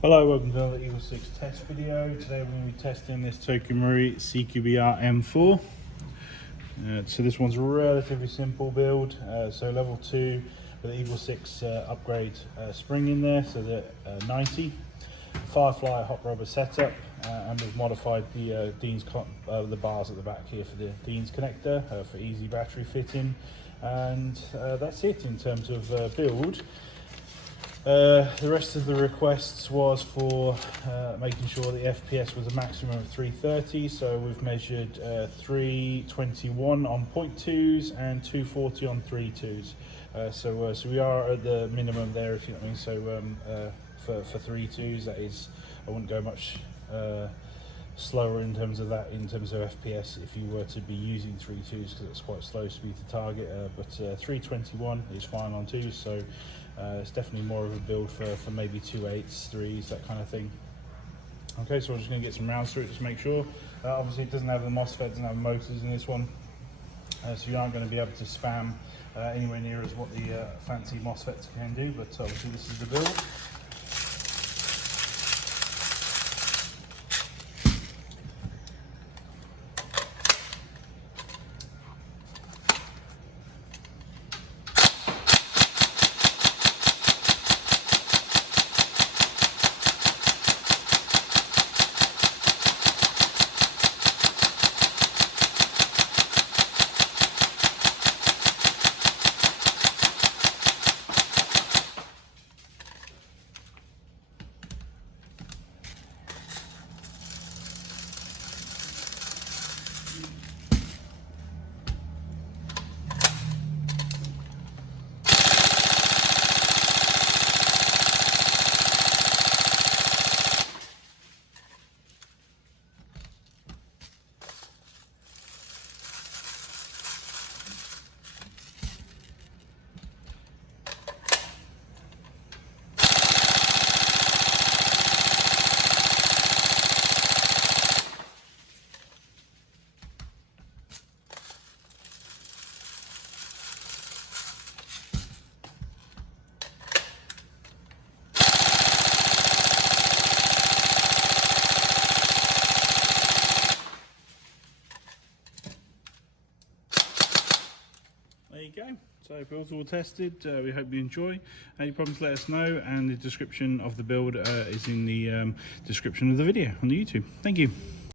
Hello, welcome to another EagleSix test video. Today we're going to be testing this CQBr CQBr M4. So this one's a relatively simple build. So level 2 with the EagleSix upgrade spring in there, so the 90. Firefly Hop Rubber setup, and we've modified the the bars at the back here for the Dean's connector for easy battery fitting. And that's it in terms of build. The rest of the requests was for making sure the FPS was a maximum of 330, so we've measured 321 on 0.2s and 240 on 3.2s. So we are at the minimum there, if you know what I mean. So for 3.2s, that is, I wouldn't go much slower in terms of that, in terms of FPS, if you were to be using 3.2s, because it's quite slow speed to target. But 321 is fine on 2s, so it's definitely more of a build for maybe 2.8s, 3s, that kind of thing. Okay, so we're just going to get some rounds through it just to make sure. Obviously it doesn't have the MOSFET, doesn't have motors in this one, so you aren't going to be able to spam anywhere near as what the fancy MOSFETs can do, but obviously this is the build. There you go. So builds all tested. We hope you enjoy. Any problems, let us know, and the description of the build is in the description of the video on the YouTube. Thank you.